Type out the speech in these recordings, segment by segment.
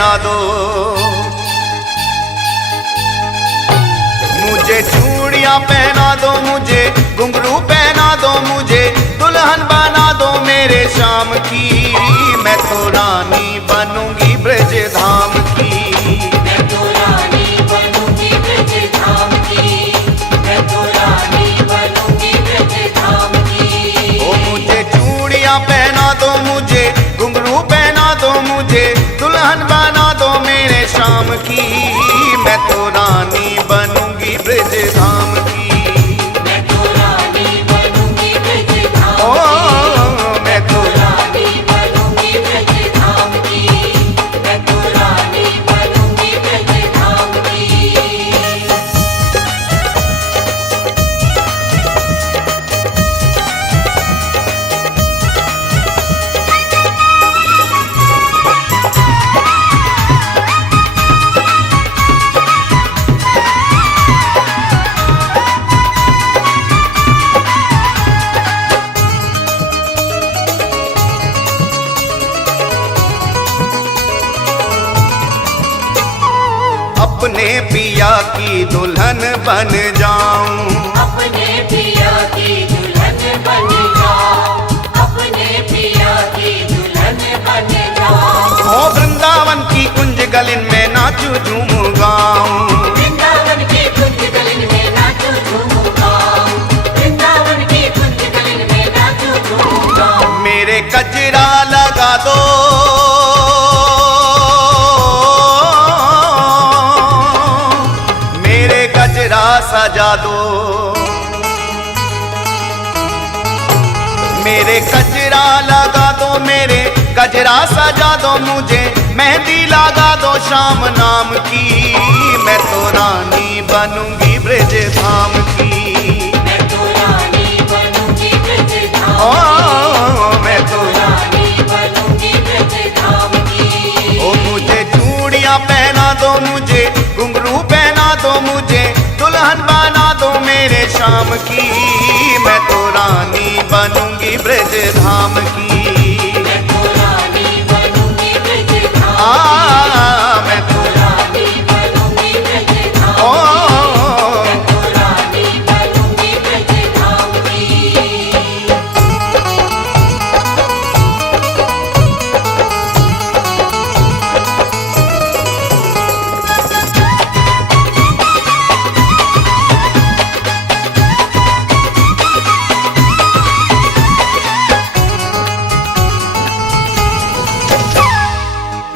पहना दो, मुझे चूड़ियां पहना दो, मुझे घुंघरू पहना दो, मुझे दुल्हन बना दो मेरे शाम की। मैं तो रानी बनूंगी ब्रज धाम की, मैं तो रानी बनूंगी ब्रज धाम की, मैं तो रानी बनूंगी ब्रज धाम की। ओ मुझे चूड़ियां पहना दो, मुझे घुंघरू पहना दो, मुझे दुल्हन बना दो मेरे शाम की। मैं तो रानी बनूंगी ब्रज धाम की, मैं तो रानी बनूंगी ब्रज धाम ओ की, मैं तो रानी बनूंगी ब्रज धाम की, मैं तो रानी बनूंगी ब्रज धाम की। अपने पिया की दुल्हन बन जाऊं, अपने पिया की दुल्हन बन जाओ, अपने पिया की दुल्हन बन जाओ। ओ वृंदावन की कुंज गलिन में नाचू झूम गाऊं, वृंदावन की कुंज गलिन में नाचो झूमो गाओ, वृंदावन की कुंज गलिन में नाचो झूमो गाओ। मेरे कजरा लगा दो, मेरे कजरा सजा दो, मेरे कजरा लगा दो, मेरे कजरा सजा दो, मुझे मेहंदी लगा दो शाम नाम की। मैं तो रानी बनूंगी ब्रज धाम की, मैं तो रानी बनूंगी ब्रज धाम ओ मैं तो की, रानी बनूंगी ब्रज धाम की। ओ मुझे चूड़ियां पहना दो, मुझे घुंघरू पहना दो, मुझे दुल्हन बना दो मेरे शाम की। मैं तो रानी बनूंगी ब्रज धाम की, मैं तो रानी बनूंगी ब्रज धाम की, मैं तो रानी बनूंगी ब्रज धाम ओ की, मैं तो रानी बनूंगी ब्रज धाम की।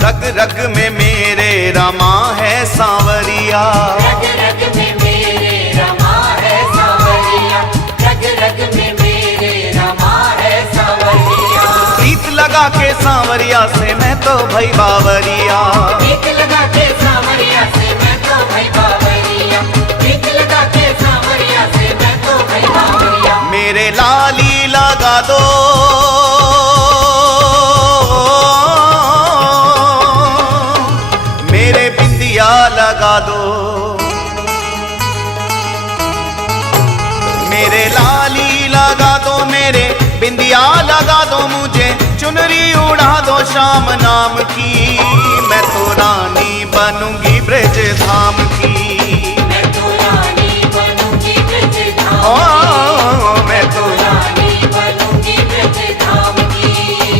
रग रग में मेरे रमा है सांवरिया, रग रग में मेरे रमा है सांवरिया, रग रग में मेरे रमा है सांवरिया। प्रीत लगा के सांवरिया से मैं तो भई बावरिया, गीत लगा के सांवरिया से मैं तो भाई बावरिया, गीत लगा के सांवरिया से मैं तो भाई बावरिया। मेरे लाली लगा दो, मेरे बिंदिया लगा दो, मेरे लाली लगा दो, मेरे बिंदिया लगा दो, मुझे चुनरी उड़ा दो शाम नाम की। मैं तो रानी बनूंगी ब्रज धाम की, मैं तो रानी बनूंगी ब्रज धाम ओ की, मैं तो रानी बनूंगी ब्रज धाम की।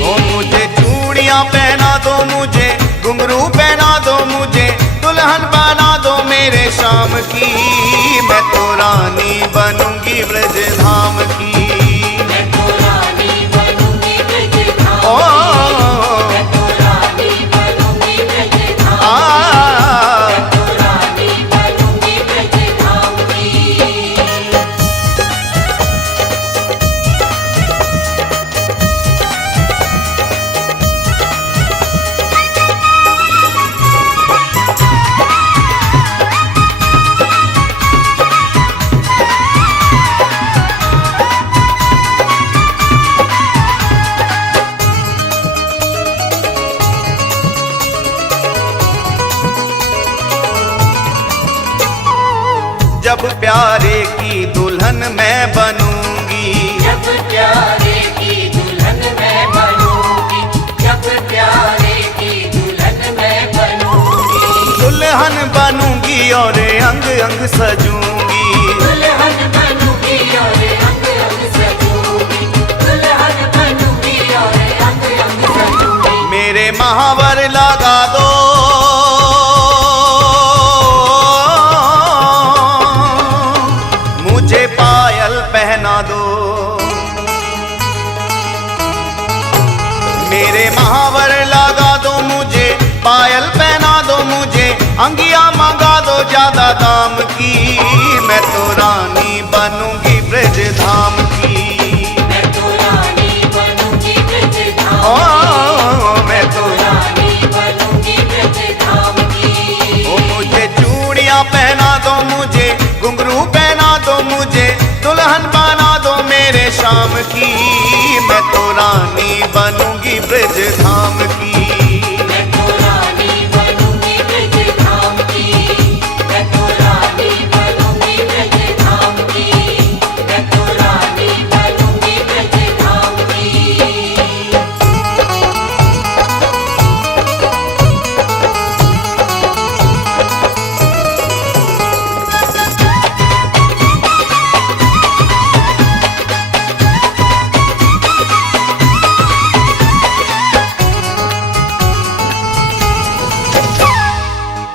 ओ मुझे चूड़ियां पहना दो, मुझे घुंघरू पहना दो, मुझे दुल्हन बना दो मेरे शाम की। मैं तो रानी बनूंगी ब्रज धाम की, मैं तो रानी बनूंगी ब्रज धाम ओ की, मैं तो रानी बनूंगी ब्रज धाम की, मैं तो रानी बनूंगी ब्रज धाम की। जब प्यारे की दुल्हन मैं बनूंगी, जब प्यारे की दुल्हन मैं बनूंगी, जब प्यारे की दुल्हन मैं बनूंगी। सजूंगी, दुल्हन बनूंगी और अंग अंग सजूंगी, दुल्हन बनूंगी और अंग अंग सजूंगी। मेरे महावर लगा दो, मुझे पायल पहना दो, मेरे महावर लगा दो, मुझे पायल पहना दो, मुझे अंगिया मंगा दो ज्यादा दाम की, मैं तो रानी बनूंगी ब्रज धाम की, मैं तो रानी बनूंगी ब्रज धाम ओ मैं तो रानी बनूंगी ब्रज धाम की। ओ मुझे चूड़ियां पहना दो, मुझे घुंघरू पहना दो, मुझे दुल्हन बना दो मेरे शाम की, मैं तो रानी बनूंगी ब्रज धाम की, मैं तो रानी बनूंगी ब्रज धाम की, मैं तो रानी बनूंगी ब्रज धाम की, मैं तो रानी बनूंगी ब्रज धाम की।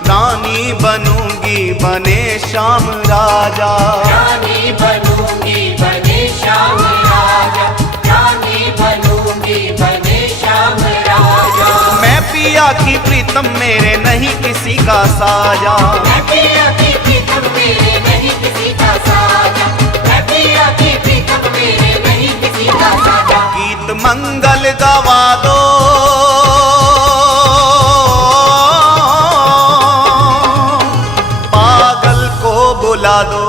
रानी बनूंगी बने श्याम राजा, रानी बनूंगी बने श्याम राजा, रानी बनूंगी बने श्याम राजा। मैं पिया की प्रीतम मेरे नहीं किसी का साजा, मैं पिया की प्रीतम मेरे नहीं किसी का साजा, मैं पिया की प्रीतम मेरे नहीं किसी का साजा। गीत मंगल गवा दो, पागल को बुला दो,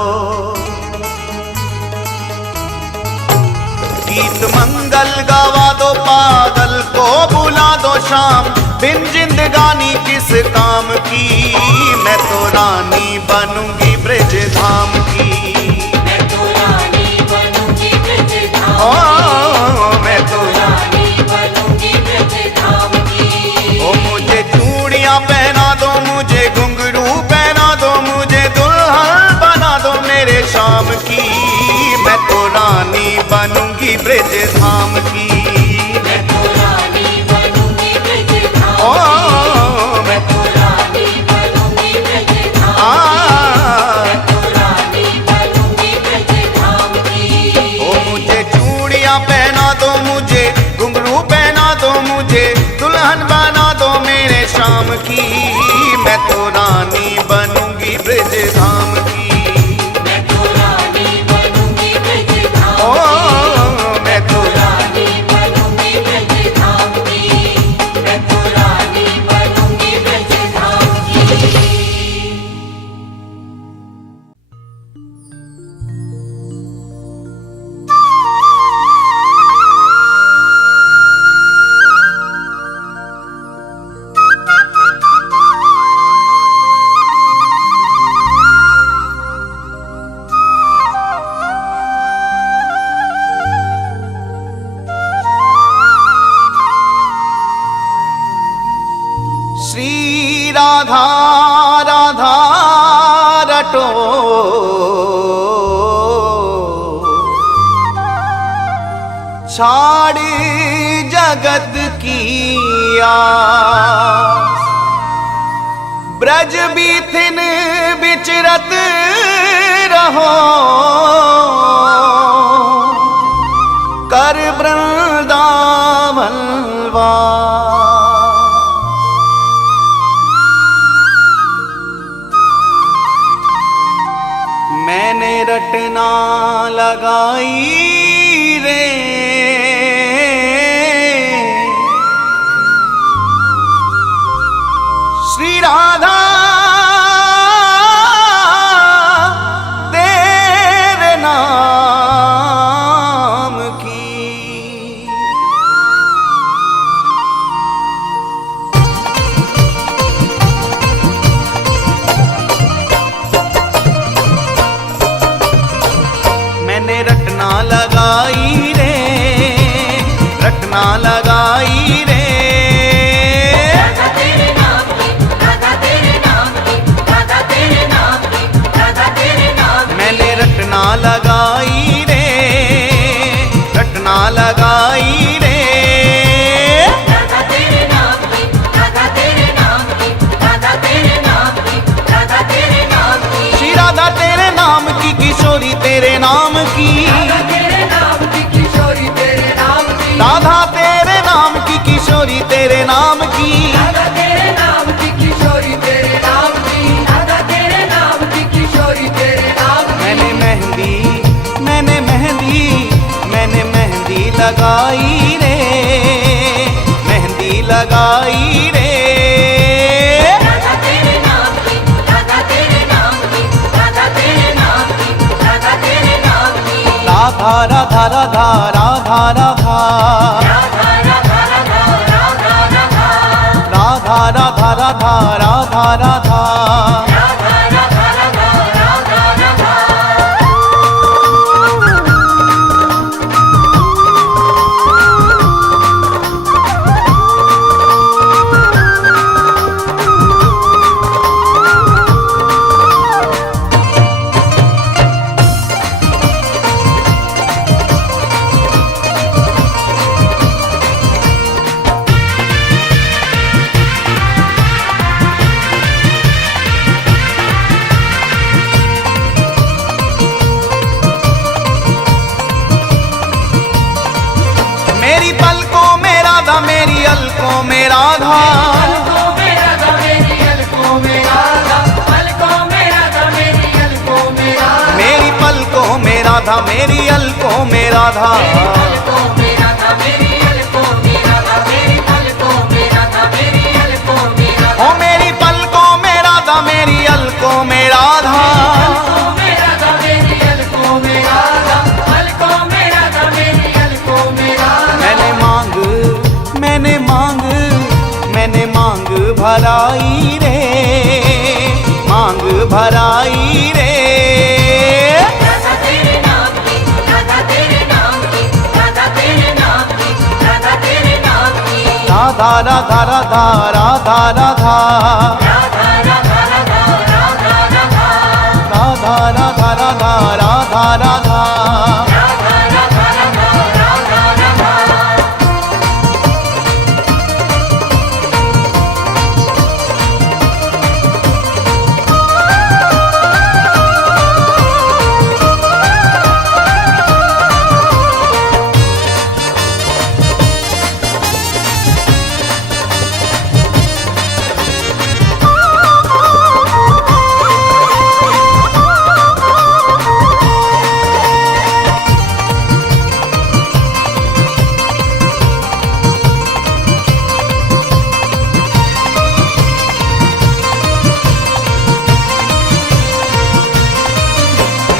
गीत मंगल गवा दो, पागल को बुला दो, शाम बिन जिंदगानी किस काम की, मैं तो रानी बनूंगी ब्रज धाम की, मैं तो रानी बनूंगी ब्रज धाम ओ की, मैं तो रानी बनूंगी ब्रज धाम की। ओ मुझे चूड़ियां पहना दो, मुझे घुंघरू पहना दो, मुझे दुल्हन बना दो मेरे शाम की, मैं तो रानी बनूंगी ब्रज धाम की, मैं तो रानी बनूंगी ब्रज धाम ओ की, मैं तो रानी बनूंगी ब्रज धाम आ की, तो रानी बनूंगी ब्रज धाम की। ओ मुझे चूड़ियां पहना दो, मुझे घुंघरू पहना दो, मुझे दुल्हन बना दो मेरे शाम की, मैं तो रानी बनूंगी ब्रज धाम की, मैं तो रानी बनूंगी ब्रज धाम ओ की, मैं तो रानी बनूंगी ब्रज धाम की, मैं तो रानी बनूंगी ब्रज धाम की। श्री राधा राधा रटो, छाड़ जगत की आस, ब्रज बीथिन विचरत रहो, कर वृंदावन वास। मैंने रटना लगाई रे, श्री राधा तेरे नाम की। मैंने रटना लगाई रे, रटना लगाई रे, राधा तेरे नाम की, राधा तेरे नाम की, राधा तेरे नाम की, राधा की, तेरे नाम की किशोरी तेरे नाम की, राधा तेरे नाम की किशोरी तेरे नाम की। राधा तेरे नाम की किशोरी तेरे नाम की, राधा तेरे नाम की किशोरी तेरे नाम की। मैंने मेहंदी लगाई रे, मेहंदी लगाई रे। राधा तेरे नाम की, राधा तेरे नाम की, राधा तेरे नाम की, राधा तेरे नाम की। राधा राधा राधा राधा राधा, राधा राधा राधा राधा राधा, राधा राधा राधा राधा राधा। राधा राधा राधा राधा राधा। मेरी पलकों में राधा, मेरी अलकों में राधा, पलकों में राधा मेरी अलकों में राधा, पलकों में राधा मेरी अलकों में राधा, मेरी पलकों में राधा, मेरी अलकों में राधा। पलकों में राधा मेरी अलकों में राधा, मेरी पलकों में राधा मेरी अलकों में राधा। ओ मेरी पलकों में राधा, मेरी अलकों में राधा। पलकों में राधा मेरी अलकों में राधा, पलकों में राधा मेरी अलकों में राधा। मैंने मांग भराई रे, मांग भराई रे। राधा तेरे नाम की, राधा तेरे नाम की, राधा तेरे नाम की, राधा तेरे नाम की। राधा राधा राधा राधा राधा, राधा राधा राधा राधा राधा, राधा राधा राधा राधा राधा। राधा राधा राधा राधा राधा।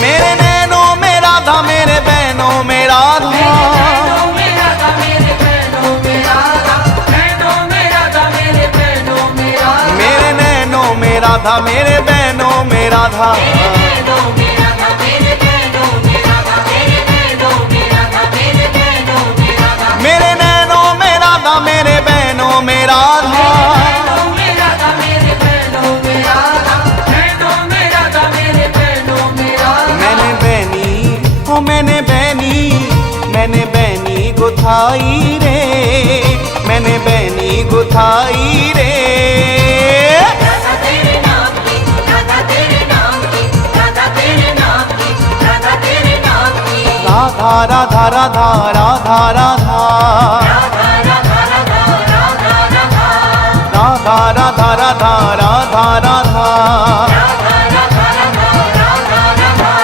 मेरे नैनों में राधा, मेरे बहनों में राधा, बहनों में राधा मेरे बहनों में राधा, बहनों में राधा मेरे बहनों में राधा, मेरे नैनों में राधा, मेरे बहनों में राधा। बहनों में राधा मेरे बहनों में राधा, मेरे बहनों में राधा, मेरे बहनों में राधा। मेरे नैनों में राधा, मेरे बहनों में राधा। बहनों में राधा मेरे बहनों में राधा, बहनों में राधा मेरे बहनों में राधा। मैंने बहनी गुथाई रे, मैंने बहनी गुथाई रे। राधा तेरे नाम की, राधा तेरे नाम की, राधा तेरे नाम की, राधा तेरे नाम की। राधा राधा राधा राधा राधा, राधा राधा राधा राधा राधा, राधा राधा राधा राधा राधा। राधा राधा राधा राधा राधा।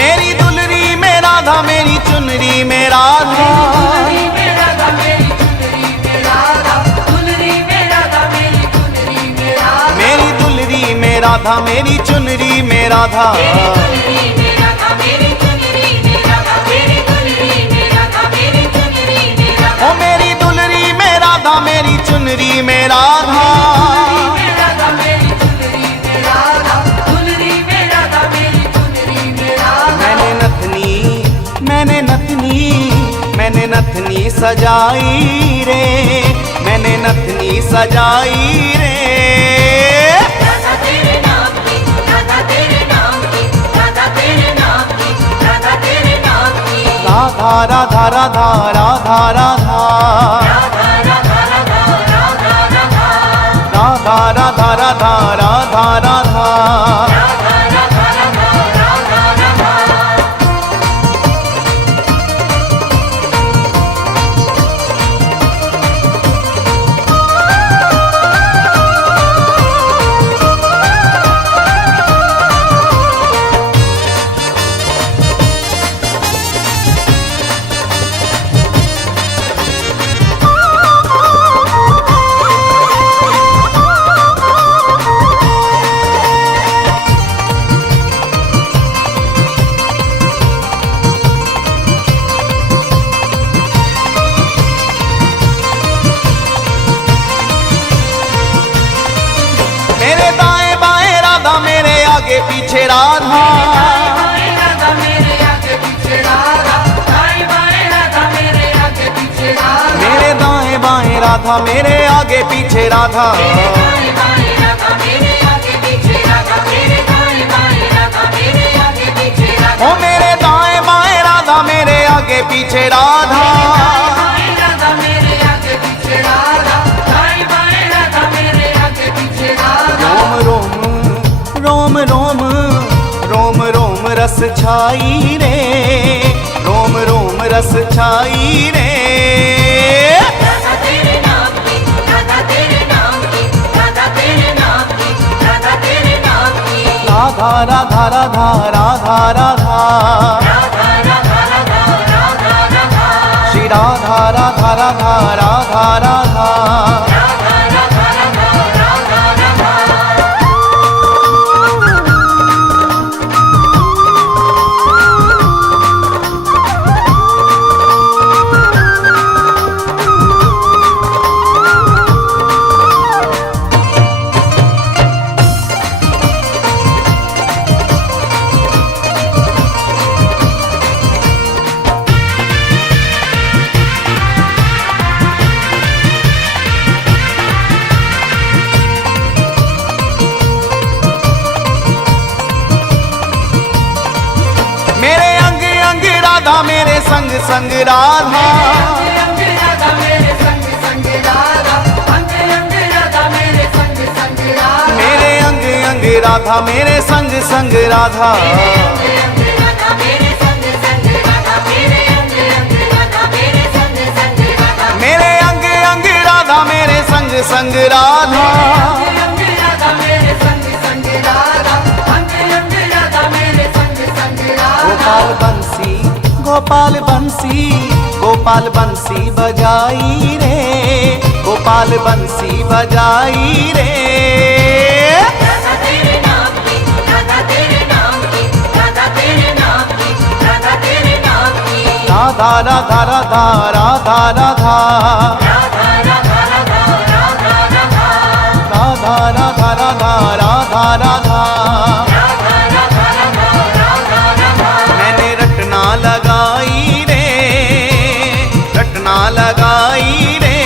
मेरी दुलरी में राधा, मेरी चुनरी में राधा, दुलरी में राधा मेरी चुनरी में राधा, दुलरी में राधा मेरी चुनरी में राधा, मेरी दुलरी में राधा, मेरी चुनरी में राधा। दुलरी में राधा मेरी चुनरी में राधा, मेरी दुलरी में राधा, मेरी चुनरी में राधा। ओ मेरी दुलरी में राधा, मेरी चुनरी में राधा, में राधा मेरी चुनरी में राधा, मैंने नथनी सजाई रे, मैंने नथनी सजाई रे। राधा तेरे नाम की, राधा तेरे नाम की, राधा तेरे नाम की, राधा तेरे नाम की। राधा राधा राधा राधा राधा राधा राधा राधा राधा राधा। राधा राधा राधा राधा राधा। राधा राधा राधा राधा राधा। मेरे दाएं बाएं राधा, मेरे आगे पीछे राधा। बाएं राधा मेरे आगे पीछे राधा, दाएं बाएं राधा मेरे आगे पीछे राधा। मेरे दाएं बाएं राधा, मेरे आगे पीछे राधा। दाएं बाएं राधा मेरे आगे पीछे राधा, मेरे दाएं बाएं राधा मेरे आगे पीछे राधा। ओ मेरे दाएं बाएं राधा, मेरे आगे पीछे राधा। बाएं राधा मेरे आगे पीछे राधा, दाएं बाएं राधा मेरे आगे पीछे राधा। रोम रोम रोम रोम रोम रोम रस छाई रे, रोम रोम रस छाई रे। राधा तेरे नाम की, राधा तेरे नाम की, राधा तेरे नाम की, राधा तेरे नाम की। राधा राधा राधा राधा राधा। राधा राधा राधा राधा राधा। श्री राधा राधा राधा राधा राधा। राधा राधा राधा राधा राधा। मेरे अंग अंग राधा, मेरे संग संग राधा। अंग राधा मेरे संग संग राधा, अंग अंग राधा मेरे संग संग राधा। मेरे अंग अंग राधा, मेरे संग संग राधा। अंग अंग राधा मेरे संग संग राधा, मेरे अंग अंग राधा मेरे संग संग राधा। मेरे अंग अंग राधा, मेरे संग संग राधा। अंग राधा मेरे संग संग राधा, अंग अंग राधा मेरे संग संग राधा। गोपाल बंसी गोपाल बंसी गोपाल बंसी बजाई रे, गोपाल बंसी बजाई रे। राधा तेरे नाम की, राधा तेरे नाम की, राधा तेरे नाम की, राधा तेरे नाम की। राधा राधा राधा राधा राधा। राधा राधा राधा राधा राधा। राधा राधा राधा राधा राधा। राधा राधा राधा राधा राधा। मैंने रटना लगाई रे, रटना लगाई रे।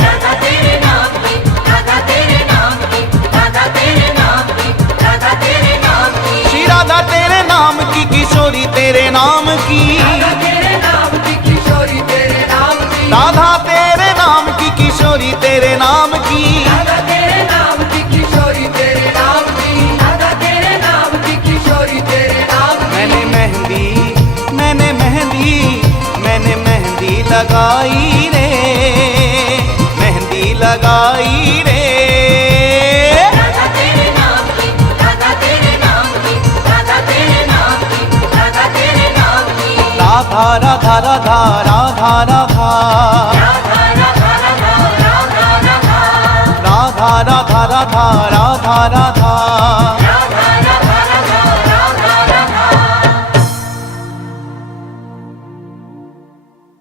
राधा तेरे नाम की, राधा तेरे नाम की, राधा तेरे नाम की, राधा तेरे नाम की। श्री राधा तेरे नाम की, किशोरी तेरे नाम की। राधा तेरे नाम की, किशोरी तेरे नाम की। राधा तेरे नाम की, किशोरी तेरे नाम की। राधा तेरे नाम की, किशोरी तेरे नाम की। राधा तेरे नाम की, किशोरी तेरे नाम की। मैंने मेहंदी मैंने मेहंदी मैंने मेहंदी लगाई रे, मेहंदी लगाई रे। राधा तेरे नाम की, राधा तेरे नाम की, राधा तेरे नाम की, राधा तेरे नाम की। राधा राधा राधा राधा राधा। राधा राधा राधा राधा राधा। राधा राधा राधा राधा राधा।